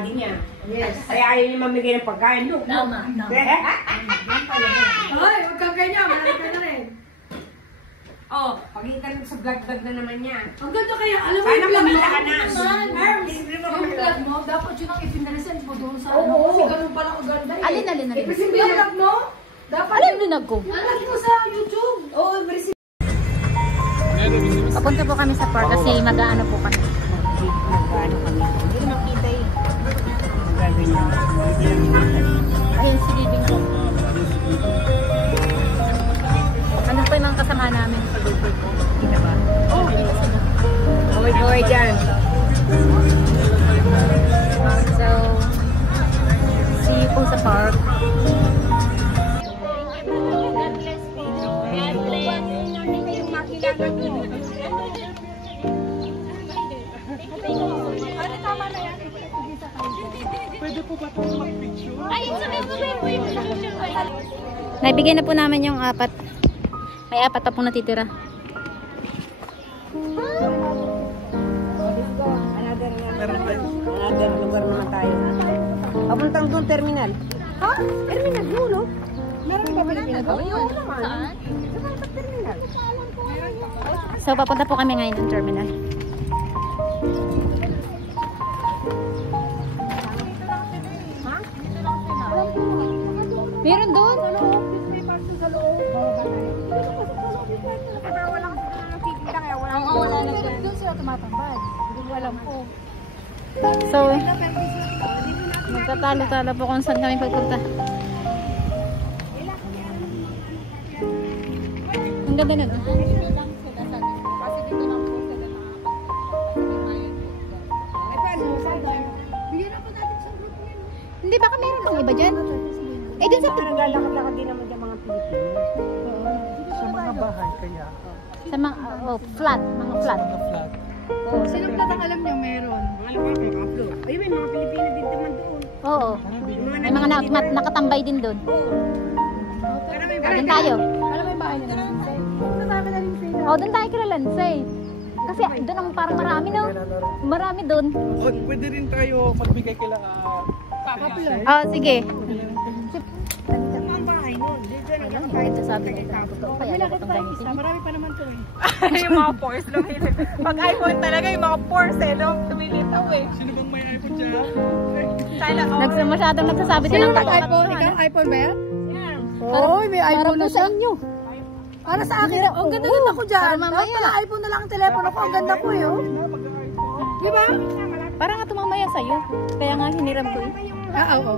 daddy niya. Yes. Kaya ayaw niya mamigay ng pagkain. Look, Tama. Hoy, huwag kang ganyan. Malaki ka na rin. Oh, pagkita sa vlog-vlog na naman niya. Ang ganda kaya, alam mo sana pamita ka na. Yung vlog mo, dapat yun ang ipinresent mo doon sa ano. Kasi ganun pala kaganda eh. Alin. Ipresent yung vlog mo, dapat Alin lunag ko? alam mo sa YouTube. Oo, ipresent. Papunta po kami sa park kasi mag-aano po kami. Mag-ano kami. Hindi na makita eh. Gagawin niya. Ayun, si Living ko. Ano pa yung mga kasama namin sa group ko? Kita ba? Oo, kita sila. Kaway-kaway dyan. So, see you po sa park. Pwede po ba itong mag-picture? Naibigay na po namin yung 4. May 4 pa pong natitira. Another lugar naman tayo. Papuntang doon, terminal. Ha? Terminal doon, no? Meron ba Pilipinas doon? Oo naman. Saan? Terminal. So, papunta po kami ngayon ng terminal. Meron doon? Wala na siya. Doon sila tumatambad. Hindi ko alam po. So, magtatalo-talo po kung saan kami pagpunta. Ang ganda nun. Hindi, baka meron pang iba dyan. Eh, dun sa... Naglalakad-lakad din naman yung mga Pilipino. Sa mga bahay kaya. Sa mga, flat. Mga flat. Oh, sinong flat ang alam niyo meron? Alam mo, mga upload. Ayun, may mga Pilipino din naman doon. Oo. May mga nakatambay din doon. Doon tayo. Alam mo yung bahay nila? Oh, doon tayo kila Lansay. Kasi doon ang parang marami, no? Marami doon. O, pwede rin tayo magbigay kila Oh, sige. Ang bahay nun. Dito na lang kahit Sabi ko na totoo kaya ako itong gamitin. Marami pa naman to eh. Yung mga pores lumilip. Pag iPhone talaga, yung mga pores eh, no? Lumilitaw eh. Sino bang may iPhone dyan? Masyadong nagsasabi din ng iPhone? Ikaw? iPhone ba yan? Oo, may iPhone na siya. Para sa akin, ang ganda-ganda ko dyan. Dapat pala iPhone na lang ang telepono ko. Ang ganda ko eh. Di ba? Parang nga tumamaya sa'yo. Kaya nga hiniram ko eh. Oo.